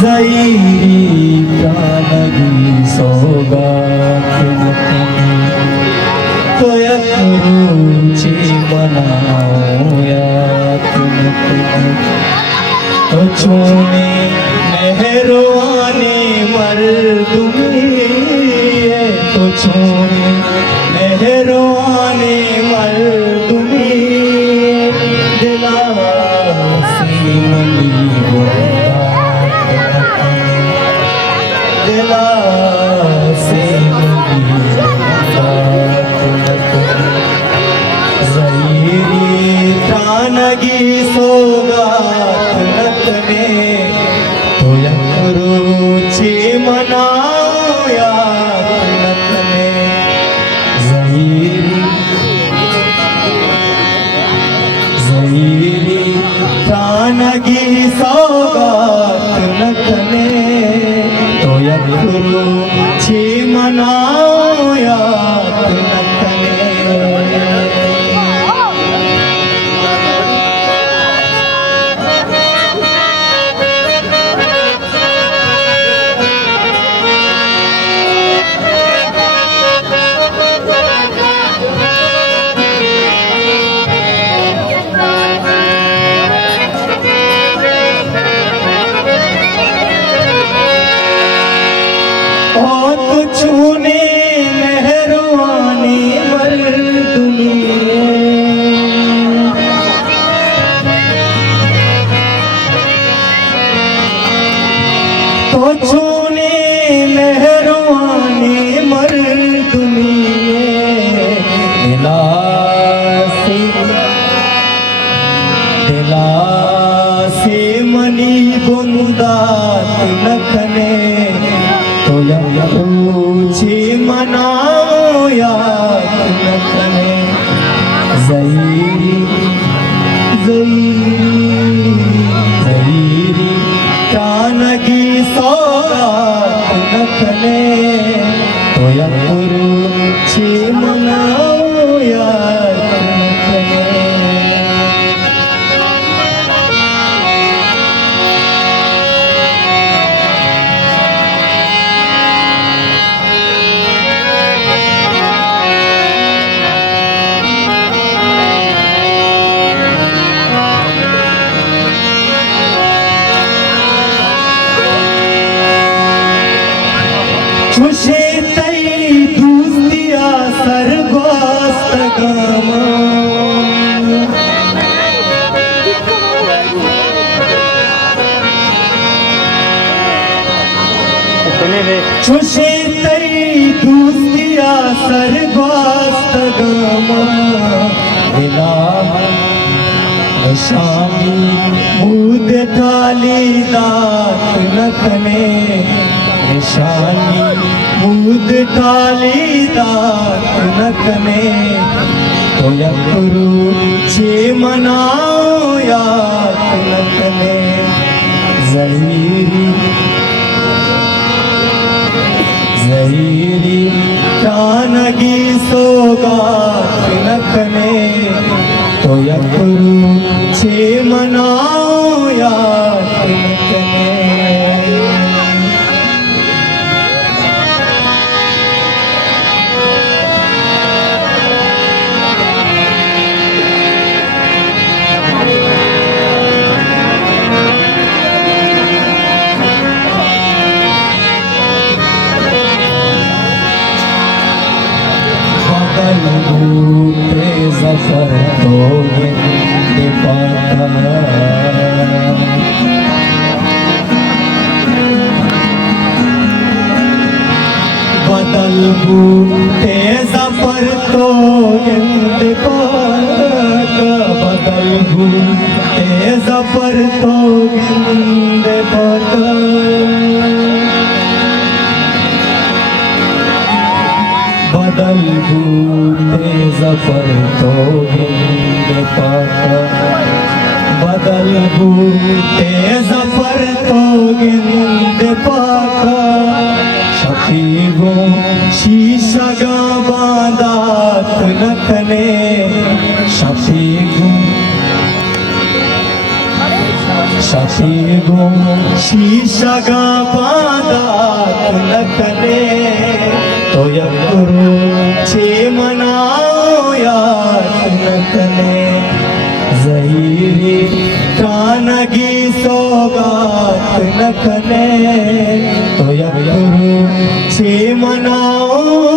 जैरी प्राणगी सौगात तोयकरूची बनाऊयात तो छोने मेहरबानी मर्दुमी तो छोने मेहरबानी मर्दुमी दिलासी मनी दिलासी मनी जैरी प्राणगी सौगात नतने तोयकरूची मनाऊयात नतने जैरी प्राणगी सौगात नतने तोयकरूची मनाऊयात नतने छूने मेहरबानी मर्दुमी तो छूने मेहरबानी मर्दुमी दिलासी मनी बुंदात नखने तोयकरूची मनाऊयात नतने जैरी प्राणगी सौगात नतने तोयकरूची मनाऊयात नतने खुशी तई दूस्तिया सरगोस्त गमा खुशी तई दूस्तिया सरगोस्त गमा दिला शामी मूद थाली दात नखने निशानी मूद थाली दात नखने तोयकरूची मनाऊयात नतने जैरी प्राणगी सौगात नखने तोयकरूची मनाऊयात नतने बूटे ज़फ़र तो गिंद पाता बदल बूटे ज़फ़र तो गिंद पाता बदल बूटे ज़फ़र तो गिंद पाता बदल बूटे ज़फ़र तो गिंद पाता बदल बूटे ज़फ़र तो गिंद पाता शकीबो शीशगा बादात नखने शकीबो शफी गो शीशगा बादात नकने तो यकरू छे मनाओ यात नकने जहीरी कानगी सौगात नकने तो यकरू छे मनाओ